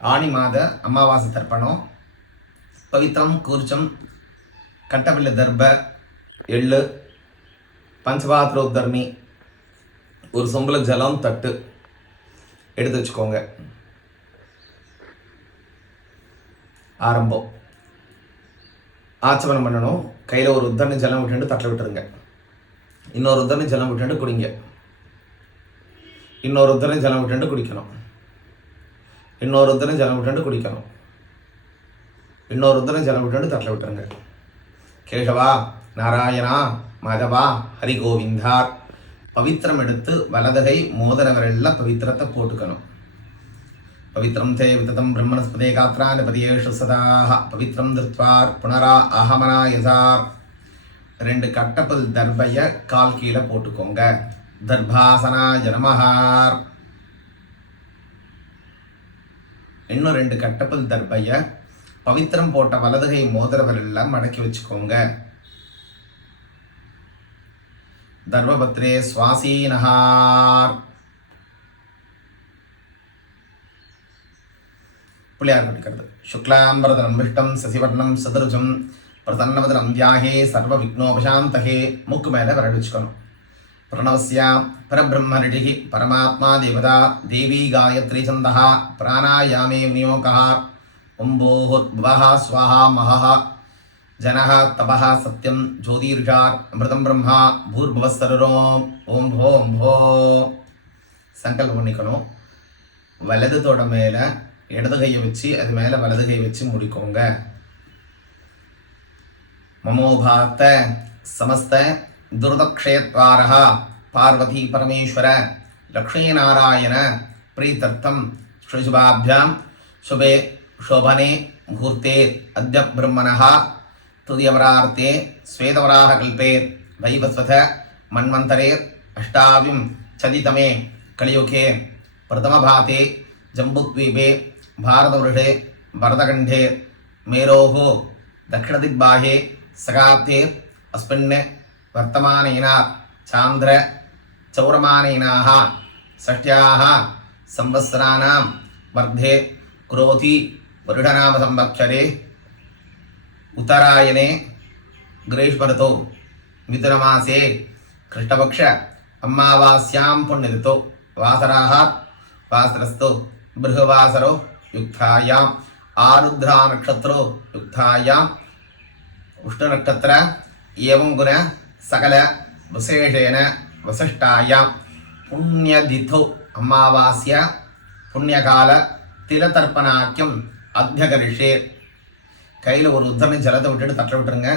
ஆணி மாத அமாவாசை தர்ப்பணம். பவித்திரம் கூர்ச்சம் கட்டவில்லை தர்ப எள்ளு பஞ்சபாத்திரோத்தர்மி ஒரு சொம்பில் ஜலம் தட்டு எடுத்து வச்சுக்கோங்க. ஆரம்பம். ஆச்சமனம் பண்ணணும். கையில் ஒரு உத்தரணி ஜலம் விட்டுட்டு தட்டில் விட்டுருங்க. இன்னொரு உத்தரணி ஜலம் விட்டுட்டு குடிங்க. இன்னொரு உத்தரணி ஜலம் விட்டுட்டு குடிக்கணும். இன்னொரு ஜலம் விட்டுட்டு குடிக்கணும். இன்னொரு உத்தரணி ஜலம் விட்டுட்டு தட்டில் விட்டுருங்க. கேசவா நாராயணா மாதவா ஹரி கோவிந்தார் பவித்திரம் எடுத்து வலதுகை மோதிர பவித்திரத்தை போட்டுக்கணும். பவித்திரம் தே விததம் பிரம்மணஸ்பதே காத்ரானிபதியேஷு சதாக பவித்திரம் திருத்வார் புனரா அகமனாயசார் ரெண்டு கட்டப்பல் தர்பைய கால் கீழே போட்டுக்கோங்க. தர்பாசனா ஜனமஹார் இன்னும் ரெண்டு கட்டப்பல் தர்பைய பவித்திரம் போட்ட வலதுகை மோதிரவர் எல்லாம் மடக்கி வச்சுக்கோங்க. தர்மபத்ரே சுவாசீனஹார் பிள்ளையார் படிக்கிறது சுக்லாம்பரதனம் விஷ்டம் சசிவர்ணம் சதுருஜம் பிரதன்னவதனம் வியாகே சர்வ விக்னோபசாந்தகே மூக்கு மேலே விரல் வச்சுக்கணும். பிரணவஸ்யா பரபிரம்மரிஷி பரமாத்மா தேவதா தேவி காயத்ரி சந்தா பிராணாயாமே விநியோகா ஓம்போஹுர்பவः ஸ்வாஹா மகः ஜனः தபः சத்யம் ஜோதிர்ஷார் அமிர்தம் பிரம்மா பூர்பவஸ்தரோம் ஓம் ஓம் भो சங்கல்பம் பண்ணிக்கணும். வலது தொட மேலே இடது கையை வச்சு அது மேலே வலது கையை வச்சு முடிக்கோங்க. மமோபாத்த சமஸ்த துருதக்ஷயத்வாரக பார்வதி பரமேஸ்வர லக்ஷ்மீநாராயண பிரீத்தர்த்தம் ஸ்ரீசுபாபியாம் சுபே शोभने मुहूर्ते अद्य ब्रह्मणः तुदीयवरार्ते स्वेदवराहकल्पे वैवस्वथ मन्वन्तरे अष्टाविंशतितमे कलियुगे प्रथमभाते जम्बुद्वीपे भारतवृषे भरतखण्डे मेरोः दक्षिणदिग्बाहे सकाब्दे अस्मिन् వర్తమానేన చాంద్ర చౌరమానేనా షష్ట్యా సంవత్సరాణం వర్ధే క్రోధి వరుడనామ సంవత్సరే ఉత్తరాయణే గ్రీష్మరుతో మిథునమాసే కృష్ణపక్ష అమ్మావాస్యాం పుణ్యతితో వాసరాహ వాసరస్తు బృహవాసరో యుక్తాయాం ఆరుద్రా నక్షత్రో యుక్తాయాం ఉష్ణనక్షత్ర ఏం గుణ சகல விசேஷேன வசிஷ்டாயாம் புண்ணியதிது அமாவாசிய புண்ணியகால திலதர்ப்பணாக்கியம் அத்தியகரிஷே கையில் ஒரு உத்தரணி ஜலத்தை விட்டுட்டு தட்ட விட்டுருங்க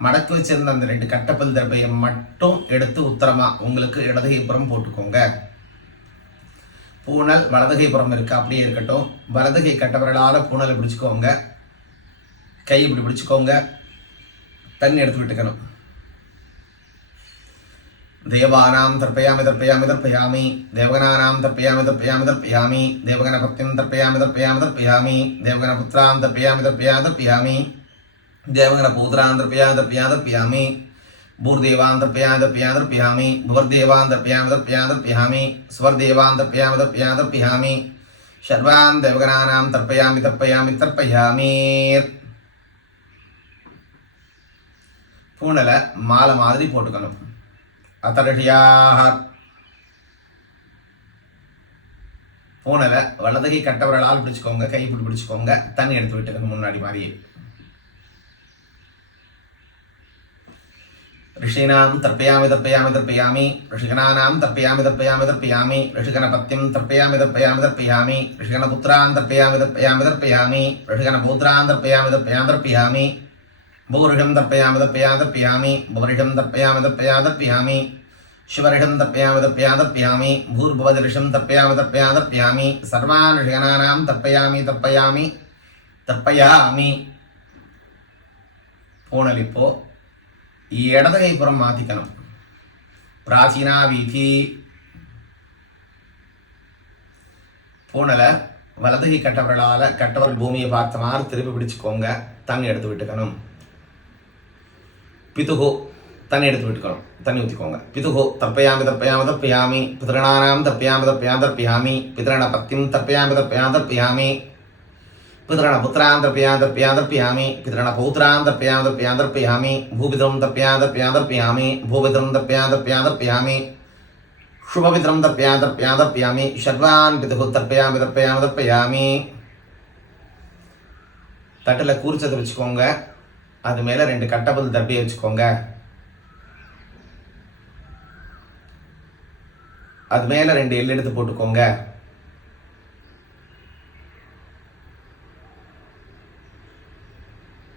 மடக்கி வச்சிருந்த அந்த ரெண்டு கட்டப்பல் திரப்பையை மட்டும் எடுத்து உத்தரமா உங்களுக்கு இடதுகைப்புறம் போட்டுக்கோங்க பூனல் வலதுகைப்புறம் இருக்குது அப்படியே இருக்கட்டும் வலதுகை கட்டவர்களால் பூனலை பிடிச்சிக்கோங்க கை இப்படி பிடிச்சிக்கோங்க தண்ணி எடுத்து விட்டுக்கணும் தேவானாம் தர்ப்பயாமி தர்ப்பயாமி தர்ப்பயாமி தேவகனானாம் தர்ப்பயாமி தர்ப்பயாமி தர்ப்பயாமி தேவகணபத்தியம் தர்ப்பயாமி தர்ப்பயாமி தர்ப்பயாமி தேவகணபுத்திராம் தர்ப்பயாமி தர்ப்பயாமி தர்ப்பயாமி தேவகணபூதராம் தர்ப்பயாமி தர்ப்பயாமி தர்ப்பயாமி பூர்தேவாம் தர்ப்பயாமி தர்ப்பயாமி தர்ப்பயாமி புவர்தேவாம் தர்ப்பயாமி தர்ப்பயாமி தர்ப்பயாமி ஸ்வர்தேவாம் தர்ப்பயாமி தர்ப்பயாமி தர்ப்பயாமி சர்வாம் தேவகணானாம் தர்ப்பயாமி தர்ப்பயாமி தர்ப்பயாமி பூனலை மாலை மாதிரி போட்டுக்கணும் அத்தரிஷியார் பூனல வலதுகை கட்டவர்களால் பிடிச்சுக்கோங்க கை இப்படி பிடிச்சுக்கோங்க தண்ணி எடுத்து விட்டுக்கு முன்னாடி மாதிரி ரிஷீனாம் தர்ப்பயாமி தர்ப்பயாமி தர்ப்பயாமி. ரிஷிகணானாம் தர்ப்பயாமி தர்ப்பயாமி தர்ப்பயாமி. ரிஷிகணபத்தியம் தர்ப்பயாமி தர்ப்பயாமி தர்ப்பயாமி. ரிஷிகணபுத்திரான் தர்ப்பயாமி தர்ப்பயாமி தர்ப்பயாமி. ரிஷிகணபூத்ரான் தர்ப்பயாமி தர்ப்பயாமி தர்ப்பயாமி. பூருஷம் தப்பையாம தப்பையா தப்பையாமி பூருஷம் தப்பையாம தப்பையா தப்பையாமி சிவருஷம் தப்பையாம தப்பையா தப்பையாமி பூர்பவதிருஷம் தப்பையாம தப்பையா தப்பையாமி சர்வான் ரிஷகணானாம் தப்பையாமி தப்பையாமி தப்பையாமி போனல் இப்போ இடதுகைப்புறம் மாற்றிக்கணும் பிராச்சீனா வீதி பூனலை வலதுகை கட்டவர்களால் கட்டவர்கள் பூமியை பார்த்த மாதிரி திருப்பி பிடிச்சுக்கோங்க தண்ணி எடுத்து விட்டுக்கணும் पितु तनक तनिको पितु तर्पयामी तर्पयामी तर्पयामी पितृणा तर्पयामी तर्पयाम तर्पयामी पितृण पत्म तर्पयामी तर्पया तर्पयामी पितृण पुत्रं तर्पयाम तर्पयाम तर्पयामी पितृण पौत्रं तर्पयाम तर्पयाम तर्पयामी भूपितरं तर्पयाम तर्पयाम तर्पयामी भूपितरं तर्पयाम तर्पयाम तर्पयामी शुभ पितरं तर्पयाम तर्पयाम तर्पयामी शर्वान् पितुः तर्पयामि तर्पयाम तर्पयामी तटल कूर्चते वचकोङ्ग அது மேலே ரெண்டு கட்டப்பல் தப்பி வச்சுக்கோங்க. அது மேலே ரெண்டு எள் எடுத்து போட்டுக்கோங்க.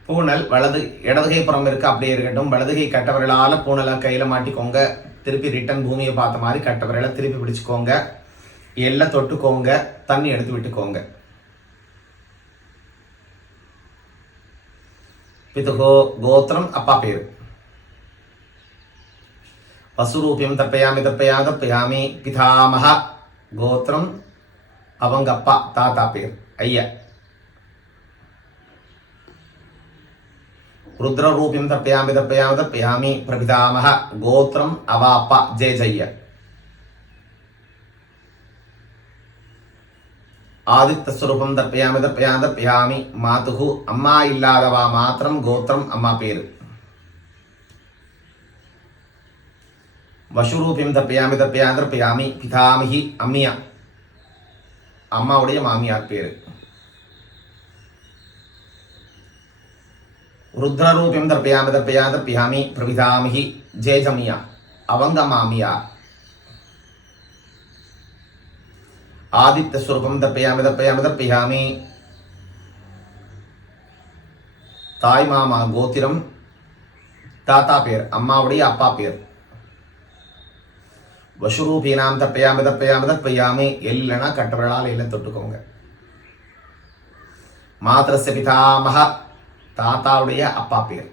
பூனல் வலது இடதுகை புறம் இருக்கு அப்படியே இருக்கட்டும். வலதுகை கட்டவர்களால் பூனலை கையில் மாட்டிக்கோங்க. திருப்பி ரிட்டன் பூமியை பார்த்த மாதிரி கட்டவரலை திருப்பி பிடிச்சிக்கோங்க. எல்லை தொட்டுக்கோங்க. தண்ணி எடுத்து விட்டுக்கோங்க. पिता गोत्र अपे पशुरूप्यम तर्पयामी तर्पया तर्पयामी पिता गोत्रम अवंगापेर अय्य रुद्रूप्यम तर्पयाम तर्पयामी तर्पयामी तर्पयामी प्रभिता गोत्रम अवाप जय जय्य ஆதித்த ஸ்வரூபம் தர்ப்பயாமி தர்ப்பயா தர்ப்பயாமி மாதுகு அம்மா இல்லாதவா மாத்திரம் கோத்திரம் அம்மா பேர் வசுரூபியம் தர்ப்பயாமி தர்ப்பயா தர்ப்பயாமி பிதாமிகி அம்மியா அம்மாவுடைய மாமியார் பேர் ருத்ரரூபியம் தர்ப்பயாமி தர்ப்பயா தர்ப்பயாமி பிரபிதாமிகி ஜேஜமியா அவங்க மாமியார் ஆதித்த ஸ்வரூபம் தப்பையாமி தப்பையாமி தப்பியாமி. தாய் மாமா கோத்திரம். தாத்தா பேர் அம்மாவுடைய அப்பா பேர். வசுரூபீனாம் தப்பையாமி தப்பையாமி தப்பையாமி. இல்லைன்னா கட்டவர்களால் எல்லாம் தொட்டுக்கோங்க. மாத்திரச பிதாமக தாத்தாவுடைய அப்பா பேர்.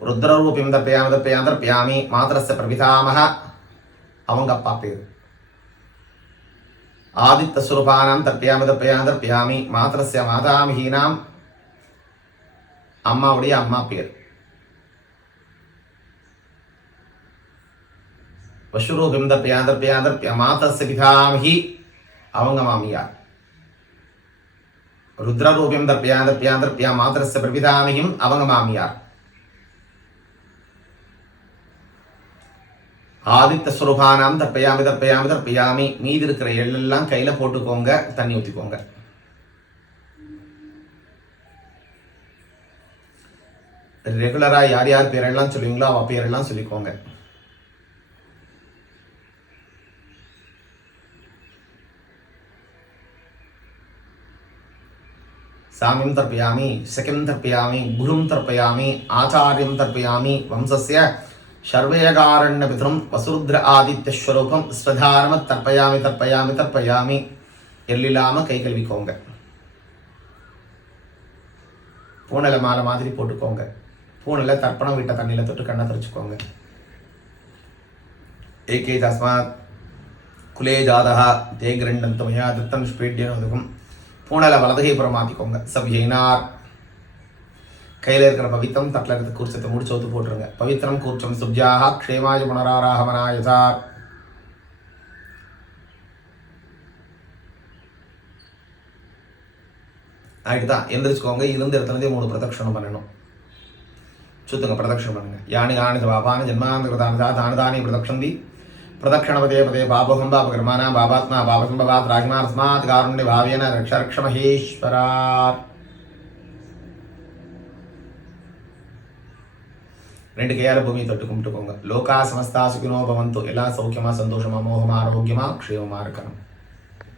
ருத்ரரூபிம் தப்பையாமி தப்பையாமி தப்பையாமி. மாத்திரச பிரபிதாமக அவங்க அப்பா பேர். ஆதித்தஸ்வரூபானாம் தர்ப்பயாமி தர்ப்பயாமி தர்ப்பயாமி மாத்திரஸ்ய மாதாமிஹீனாம் அம்மாவுடைய அம்மா பேர். வசுரூபிம் தர்ப்பயா தர்ப்பயா தர்ப்பயா மாத்திரஸ்ய பிதாமிகி அவங்க மாமியார். ருத்ரரூபியம் தர்ப்பயா தர்ப்பயா தர்ப்பயா மாத்திரஸ்ய பிரபிதாமியும் அவங்க மாமியார். ஆதித்த சுரூபானாம் தப்பையாமி தப்பையாமி தப்பையாமி மீதி இருக்கிற எள்ளெல்லாம் கையில் போட்டுக்கோங்க தண்ணி ஊற்றிக்கோங்க ரெகுலராக யார் யார் பேரெல்லாம் சொல்லுவீங்களோ அவள் பேரெல்லாம் சொல்லிக்கோங்க. சாமியம் தர்ப்பயாமி செகண்ட் தர்ப்பயாமி குரும் தர்ப்பயாமி ஆச்சாரியம் தர்ப்பயாமி வம்சஸ்ய சர்வேகாரண்யபிதரும் வசுருத்ர ஆதித்யஸ்வரூபம் ஸ்வதாரம தற்பயாமி தற்பயாமி தற்பயாமி எள்ளில்லாமல் கை கழுவிக்கோங்க. பூனலை மாலை மாதிரி போட்டுக்கோங்க. பூனலை தர்ப்பணம் விட்ட தண்ணியில் தொட்டு கண்ணை தெரிச்சுக்கோங்க ஏகே தஸ்மாத் குலே ஜாதகா தே கிரண்டந்தமயா தத்தம் ஸ்பீட்யனோதுகும் பூனலை வலதுகைப்புறம் மாற்றிக்கோங்க சவ்யினார் கையில் இருக்கிற பவித்திரம் தட்டில் இருக்கிற கூர்ச்சத்தை முடிச்சு ஒத்து போட்டுருங்க. பவித்திரம் கூர்ச்சம் சுப்ஜாக க்ஷேமாய புனராராகவனாய சார் ஆகிட்டு தான் எந்திரிச்சுக்கோங்க. இருந்த இடத்துலேருந்தே மூணு பிரதட்சணம் பண்ணணும். சுத்துங்க பிரதட்சணம் பண்ணுங்க. யானி யானி பாபான ஜென்மாந்திரதானதா தானதானி பிரதட்சந்தி பிரதக்ஷணபதே பதே பாபகம் பாபகர்மானா பாபாத்மா பாபசம்பவாத் ராஜ்மாஸ்மாத் காருண்ய பாவேன ரக்ஷ ரக்ஷ ரெண்டு கையால் பூமியை தொட்டு கும்பிட்டுக்கோங்க. லோகா சமஸ்தா சுகினோ பவந்தோ. எல்லாம் சௌக்கியமா சந்தோஷமா மோகமா ஆரோக்கியமா க்ஷேமமா இருக்கணும்.